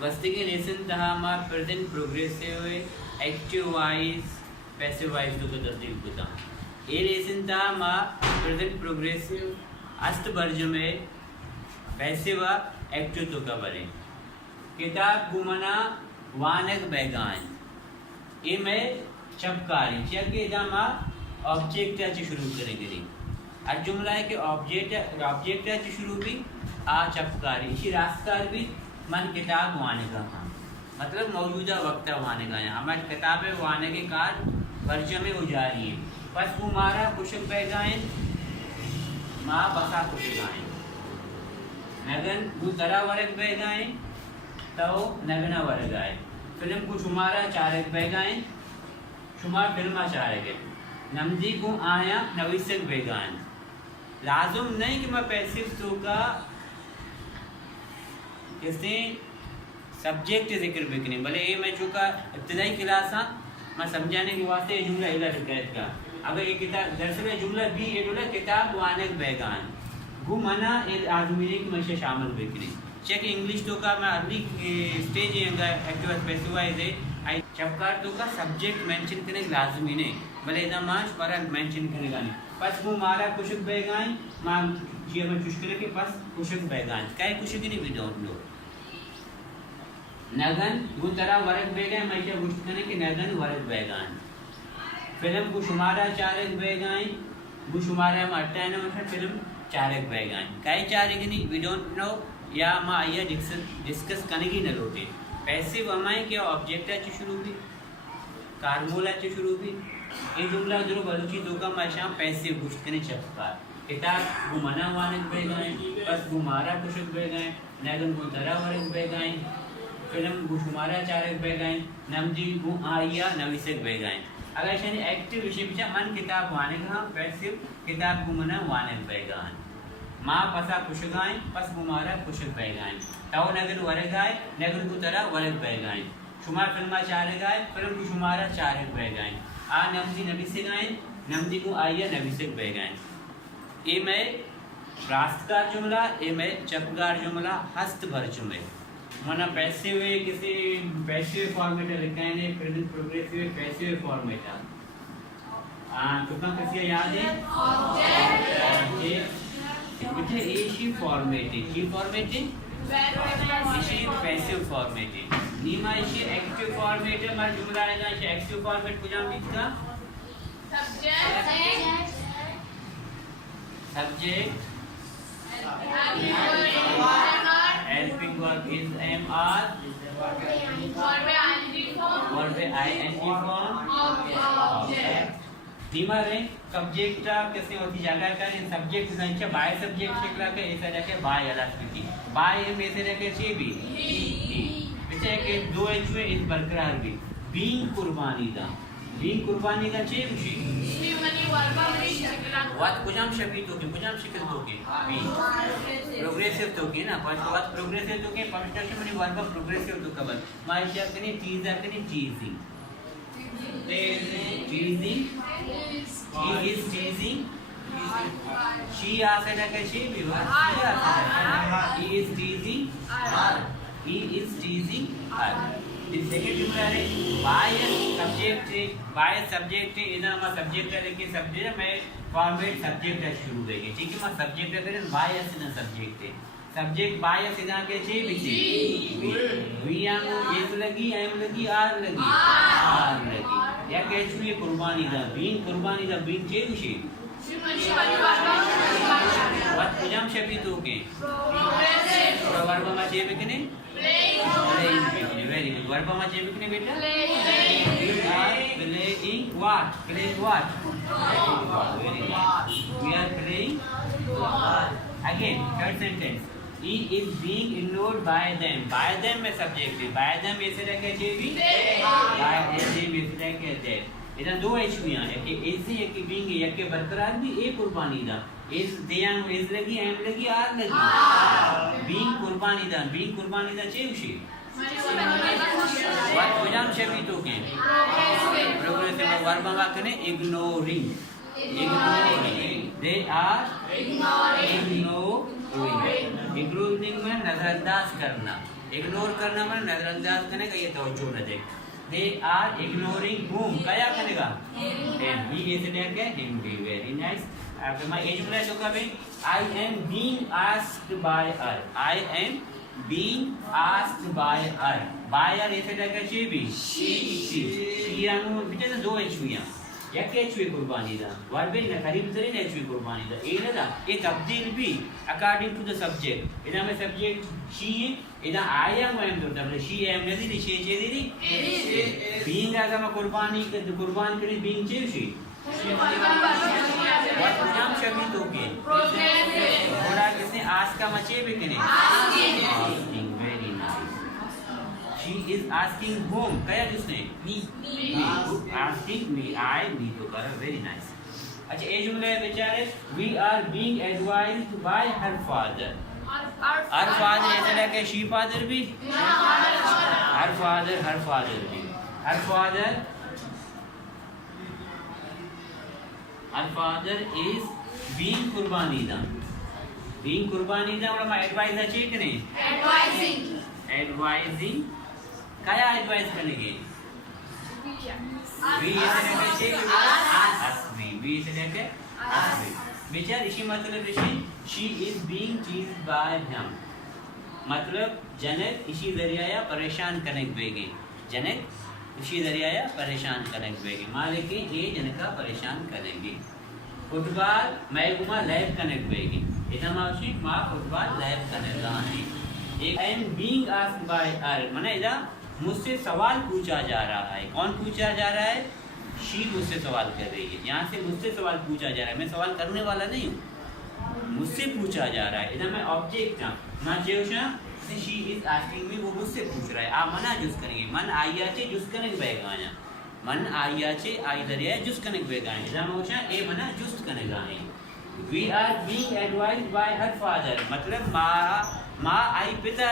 वस्तिके lesson तहा मा present progressive active voice passive wise तो तस्दीक बुता ए लेसन तहा मा प्रेजेंट प्रोग्रेसिव अस्त बर्ज में पैसिव एक्टिव तो का बने किताब गुमना वानक बैगान ए में चपकारी चके जामा ऑब्जेक्ट या शुरू करेंगे और जुमला है कि ऑब्जेक्ट या शुरू भी आ चपकारी इसी रास्कार भी मन किताब वाने का हाँ मतलब मौजूदा वक्त वाने का है हमारी किताबें वाने के कार वर्ज में उजारी है बस कुमारा कुशक बैगाएं माँ बसा कुशगाएं नगन वो तरा वर्ग बैगाएं तो नगना वर्ग आए फिल्म को शुमारा चारक बैगाएं शुमार फिल्मा चारक नमदी को आया नवीसक बैगान लाजुम नहीं कि मैं पैसिव तो का किसी सब्जेक्ट जिक्र बिकने भले ये मैं चुका इब्तदाई क्लास हाँ मैं समझाने के वास्ते ये जुमला इला शिकायत का अगर ये किताब दरअसल जुमला भी ये जुमला किताब वानक बैगान गुमना ये आजमीने की मशे शामिल बिकने चेक इंग्लिश तो का मैं अर्ली स्टेज एक्टिव स्पेसिफाइज है आई चपकार तो का सब्जेक्ट मेंशन करने लाजमी नहीं भले इधर माश पर मेंशन करने का नहीं बस वो मारा कुशक बैगान मां जी मैं चुश्करे के पास कुशक बैगान काय कुशक नहीं भी डोंट नो नगन वो तरह वर्ग बैगान मैं क्या गुश्तने के नगन वर्ग बैगान फिल्म को शुमारा चारक बैगान वो शुमारा में 98 में फिल्म चारक बैगान काय चारक नहीं वी डोंट नो या मां आया डिस्कस करने की न लोटे पैसिव हमारे क्या ऑब्जेक्ट है शुरू भी कारमूला चे शुरू भी ये जुमला जो बलूची दो का माशा पैसिव गुश्तने चपकार किताब गुमना वानक बैगाएं बस गुमारा कुशक बैगाएं नगन को तरा वर्ग बैगाएं फिल्म गुशुमारा चारक बैगाएं नमजी गु आया नवीसक बैगाएं अगर शनि एक्टिव विषय पिछा मन किताब वानक हाँ पैसिव किताब गुमना वानक बैगान माँ पसा कुशगाएं पस गुमारा कुशक बैगाएं ताऊ नगन वर्ग आए नगन को तरा वर्ग बैगाएं शुमार फिल्मा चारक आए फिल्म को शुमारा चारक बैगाएं आ नमजी नबी से गाएं नमजी को आया नबी से बैगाएं ए में रास्तकार जुमला ए में चपगार जुमला हस्त भर जुमले मना पैसिव किसी पैसिव फॉर्मेट लिखा है प्रेजेंट प्रोग्रेसिव पैसिव फॉर्मेट तो का कैसे याद है ऑब्जेक्ट मुझे एशी फॉर्मेट है की फॉर्मेट है इसी पैसिव फॉर्मेट है नीमा इसी एक्टिव फॉर्मेट है मर जुमला है ना इसी एक्टिव फॉर्मेट को जान इसका subject helping verb is MR verb ing form object नीमा रे सब्जेक्ट कैसे होती जगह का इन सब्जेक्ट संख्या बाय सब्जेक्ट शिकला के ऐसा जाके बाय अलास्मिकी बाय में से रखे चे भी विषय के दो एच में इस बरकरार भी बीइंग कुर्बानी दा चे विषय वात कुजाम शबी तो के कुजाम शिकल तो के बी प्रोग्रेसिव तो के ना पर वात प्रोग्रेसिव तो के पंक्चुएशन में वर्ब प्रोग्रेसिव तो कबर माइशा कने चीज कने chasing teasing he is teasing she आसे लगे she भी he is teasing her he is teasing her this second जुमला है bias subject इधर हमारा सब्जेक्ट है लेकिन सब्जेक्ट में फॉर्मेट सब्जेक्ट है शुरू रहेगी ठीक है मैं सब्जेक्ट है करें bias ना सब्जेक्ट है सब्जेक्ट bias इधर के चे भी we am is लगी am लगी are लगी या कैचु ये कुर्बानी दा बीन चे विषय वात कुजाम शबी तो के वर्ब में चे बिकने वेरी गुड वर्ब में चे बिकने बेटा playing what very good we are playing again third sentence he is being ignored by them में सब्जेक्ट है by them ऐसे रखे चे भी by them ऐसे रखे थे इधर दो एच भी हैं कि ऐसे है कि being है कि बरकरार भी एक कुर्बानी दा is they am is लगी am लगी are लगी being कुर्बानी दा चे उशी what कुजाम शबी तो के प्रोग्रेसिव वर्ब में कने ignoring they are ignoring में नजरअंदाज करना इग्नोर करना मतलब नजरअंदाज करने का, ये तवज्जो न दे। दे आर इग्नोरिंग whom, क्या करेगा him, he is like him be, very nice। अब मैं ये जुमला जो कभी I am being asked by her, I am being asked by her, by her ऐसे लगा ची भी she यानो बिटे तो दो एचुइयां या के एचुइ कुर्बानी दा वर्बे न करीब तरी न एचुइ कुर्बानी दा ये ना ये तब्दील भी according to the subject। इधर में subject she, इधर I am तो तब she am नहीं दी she दी being अगर मैं कुर्बानी कुर्बान करी being ची she what नाम शब्द तो के थोड़ा किसने आज का मचे भी कने asking, very nice। she is asking whom, क्या किसने me asking me, I me तो कर, very nice। अच्छा ये जुमले बेचारे we are being advised by her father, her father ऐसा लगे she father भी her father भी her father is being कुर्बानीदा मतलब मैं एडवाइस अच्छी कि नहीं एडवाइजिंग क्या एडवाइस करेंगे बेचार ऋषि मतलब ऋषि she is being teased by him मतलब जनक इसी दरिया परेशान कनेक्ट बेगे जनक इसी दरिया परेशान कनेक्ट बेगे मालिक ये जनका परेशान करेंगे फुटबॉल मैगुमा लैब कनेक्ट बेगे इधर माउशी माँ फुटबॉल लैब कनेक्ट है एक एम बीइंग आस्क्ड बाय हर माने इधर मुझसे सवाल पूछा जा रहा है, कौन पूछा जा रहा है शी मुझसे सवाल कर रही है, यहाँ से मुझसे सवाल पूछा जा रहा है, मैं सवाल करने वाला नहीं हूँ, मुझसे पूछा जा रहा है। इधर मैं ऑब्जेक्ट हूँ ना जेउशा शी इज आस्किंग मी, वो मुझसे पूछ रहा है। आप मना जुस करेंगे मन आइयाचे जुस कनेक बेगाया मन आइयाचे आई दरिया जुस कनेक बेगाया इधर मोशा ए मना जुस कनेक गाए। We are being advised by her father मतलब माँ आई पिता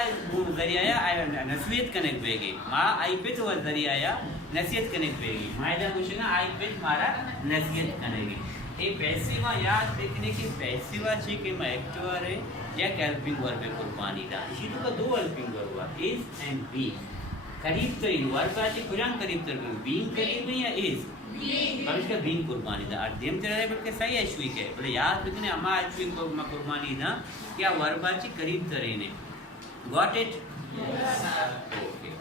दरिया आई नसीहत कनेक बेगे माँ आई पिता व दरिया नसीहत कनेक बेगी मायदा मुशना आई पित मारा नसीहत कनेगी। ये पैसिवा याद रखने की पैसिवा ची के मैं एक्टिवर है या हेल्पिंग वर्ब पे कुर्बानी दा इसी तो का दो हेल्पिंग वर्ब हुआ इज एंड बी करीब तरीन वर्ब आचे कुरान करीब तरीन बीइंग करीब नहीं या इज पर इसका बीइंग कुर्बानी दा अर्धेम तेरा है बल्कि सही है शुई के बोले याद रखने अम्मा आचुई को कुर्बानी दा क्या वर्ब आचे करीब तरीन है गॉट इट ओके।